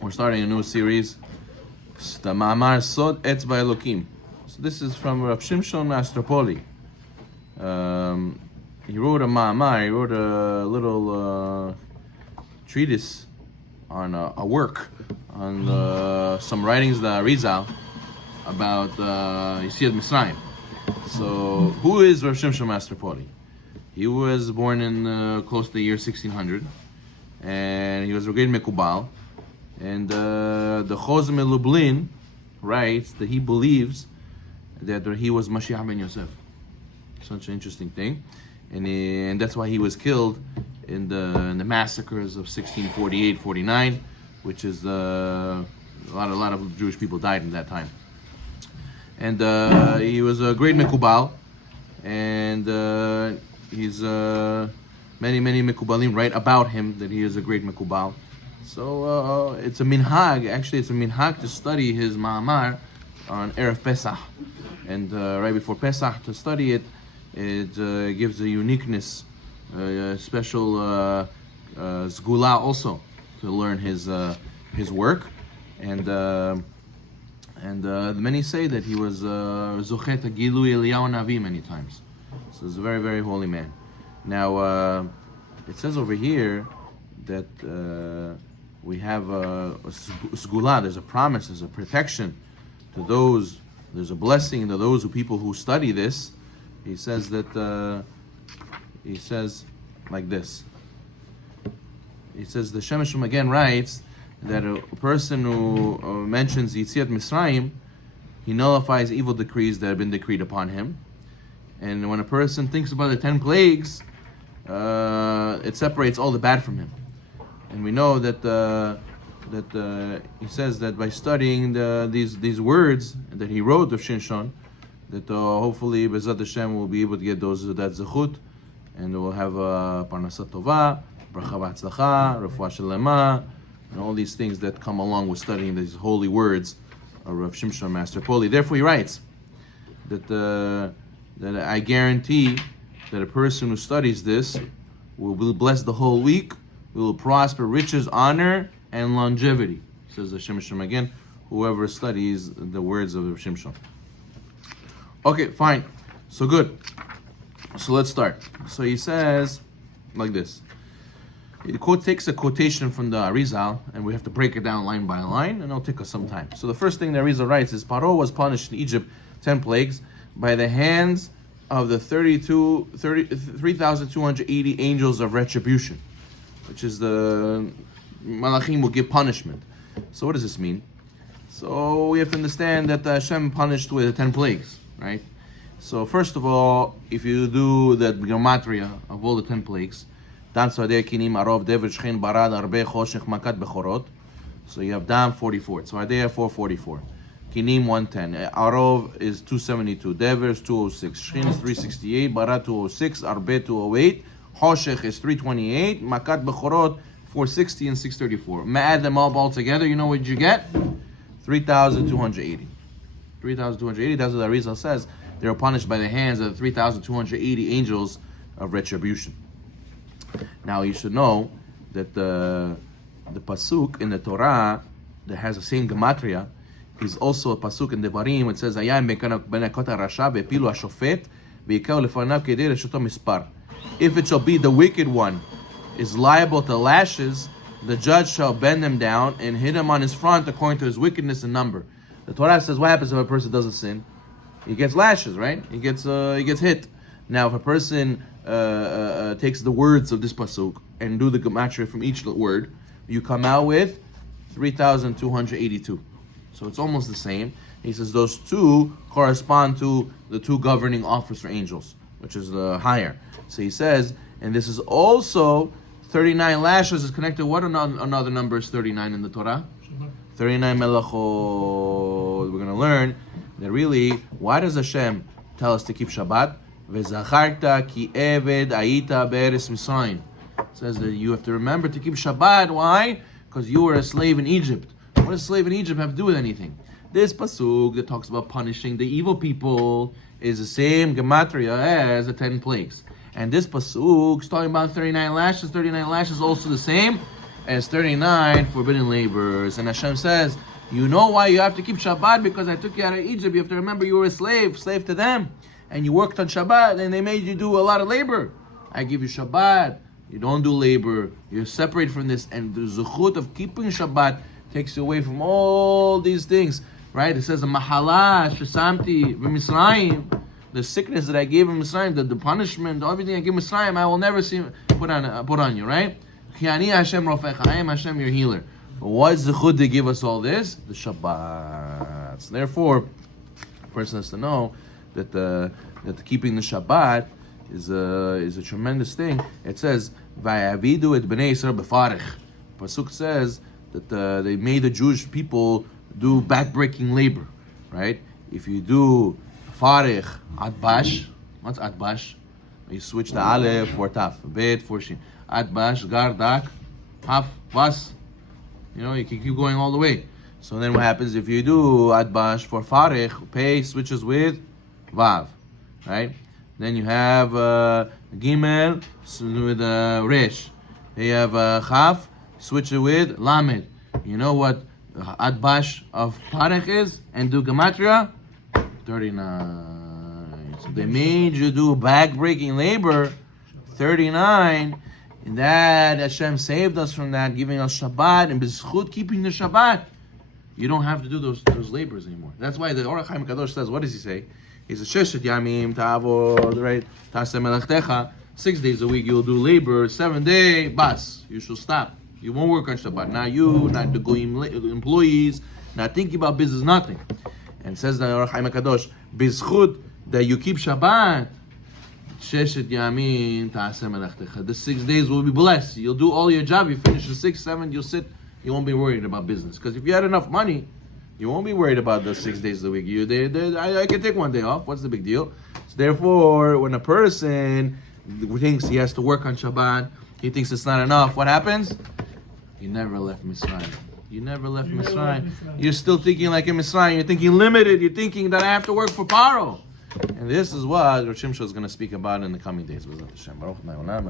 We're starting a new series, the Ma'amar Sod Etzba Elokim. So this is from Rav Shimshon Ostropoli. He wrote a Ma'amar, he wrote a little treatise on a work on some writings of the Arizal about Yetziat Mitzrayim. So who is Rav Shimshon Ostropoli? He was born in close to the year 1600, and he was a great Mekubal. And the Chozeh Lublin writes that he believes that he was Mashiach ben Yosef. Such an interesting thing, and that's why he was killed in the massacres of 1648-49, which is a lot of Jewish people died in that time. And he was a great Mekubal, and he's many Mekubalim write about him that he is a great Mekubal. So it's a minhag. Actually, it's a minhag to study his ma'amar on Erev Pesach, and right before Pesach to study it. It gives a uniqueness, a special sgula also to learn his work, and many say that he was zochet Gilui Eliyahu Navi many times. So he's a very, very holy man. Now it says over here that we have a sgula. There's a promise. There's a protection to those. There's a blessing to those people who study this. He says that he says like this. He says the Shimshon again writes that a person who mentions Yetziat Mitzrayim, he nullifies evil decrees that have been decreed upon him. And when a person thinks about the 10 plagues, it separates all the bad from him. And we know that he says that by studying these words that he wrote of Shimshon, that hopefully B'ezrat Hashem will be able to get that zechut, and we'll have parnasa tova, bracha v'atzlacha, refuah shelema, and all these things that come along with studying these holy words of Rav Shimshon Ostropoli. Therefore, he writes that I guarantee that a person who studies this will be blessed the whole week, will prosper, riches, honor, and longevity. Says the Shimshon again. Whoever studies the words of Rav Shimshon. Okay, fine. So good. So let's start. So he says like this. He takes a quotation from the Arizal, and we have to break it down line by line, and it'll take us some time. So the first thing the Arizal writes is Paro was punished in Egypt 10 plagues by the hands of the 3,280 angels of retribution, which is the Malachim will give punishment. So what does this mean? So we have to understand that Hashem punished with 10 plagues. Right? So first of all, if you do the gematria of all the 10 plagues, so you have Dam 44. So Adea 444. Kinim 110. Arov is 272. Dever is 206. Shchin is 368. Bara 206. Arbe 208. Hoshech is 328. Makat Bechorot 460 and 634. Add them all together, you know what you get? 3,280. 3,280, that's what the Arizal says. They were punished by the hands of the 3,280 angels of retribution. Now you should know that the pasuk in the Torah that has the same gematria is also a pasuk in Devarim. It says, if it shall be the wicked one is liable to lashes, the judge shall bend him down and hit him on his front according to his wickedness and number. The Torah says what happens if a person doesn't sin? He gets lashes, right? He gets hit. Now, if a person takes the words of this pasuk and do the gematria from each word, you come out with 3,282. So it's almost the same. He says those two correspond to the two governing officer angels, which is the higher. So he says, and this is also 39 lashes is connected. What another number is 39 in the Torah? 39 melachot. We're going to learn that really, why does Hashem tell us to keep Shabbat? V'zacharta ki eved ayita be'eretz Mitzrayim. It says that you have to remember to keep Shabbat. Why? Because you were a slave in Egypt. What does a slave in Egypt have to do with anything? This pasuk that talks about punishing the evil people is the same gematria as the 10 plagues. And this pasuk is talking about 39 lashes. 39 lashes also the same as 39 forbidden labors. And Hashem says, you know why you have to keep Shabbat? Because I took you out of Egypt. You have to remember you were a slave to them. And you worked on Shabbat, and they made you do a lot of labor. I give you Shabbat. You don't do labor. You're separate from this. And the zuchut of keeping Shabbat takes you away from all these things. Right? It says, the mahala shesamti v'misraim, the sickness that I gave in Misraim, the punishment, everything I gave Misraim, I will never see put on you, right? Ki ani Hashem rofecha, I am Hashem your healer. But what is the chud to give us all this? The Shabbat. So therefore, a person has to know that keeping the Shabbat is a tremendous thing. It says, "Vayavidu et bnei Yisrael befarich." Pasuk says that they made the Jewish people do backbreaking labor, right? If you do farich, adbash, what's adbash? You switch the aleph for taf, bet for shin. Adbash, gardak, haf, vas. You know, you can keep going all the way. So then what happens if you do adbash for farich, pay switches with vav, right? Then you have gimel with resh. You have chaf, switch it with lamed. You know what adbash of farich is? And do gematria 39. So they made you do back-breaking labor, 39, and that Hashem saved us from that, giving us Shabbat, and b'zchut keeping the Shabbat. You don't have to do those labors anymore. That's why the Orach Chaim Kadosh says, what does he say? He says, Sheshet Yamim Ta'avod, right? Ta'aseh Melachtecha. 6 days a week you'll do labor, 7 day, bas, you shall stop. You won't work on Shabbat. Not you, not the goyim employees, not thinking about business, nothing. And says the Orach Chaim Kadosh, b'zchut that you keep Shabbat, Sheshet Yamin Ta'aseh Melachtecha. The 6 days will be blessed. You'll do all your job. You finish the 6, 7, you'll sit. You won't be worried about business. Because if you had enough money, you won't be worried about the 6 days a week. I can take 1 day off. What's the big deal? So therefore, when a person thinks he has to work on Shabbat, he thinks it's not enough. What happens? You never left Mitzrayim. You never left Mitzrayim. You're still thinking like in Mitzrayim. You're thinking limited. You're thinking that I have to work for Paro. And this is what Shimshon is going to speak about in the coming days.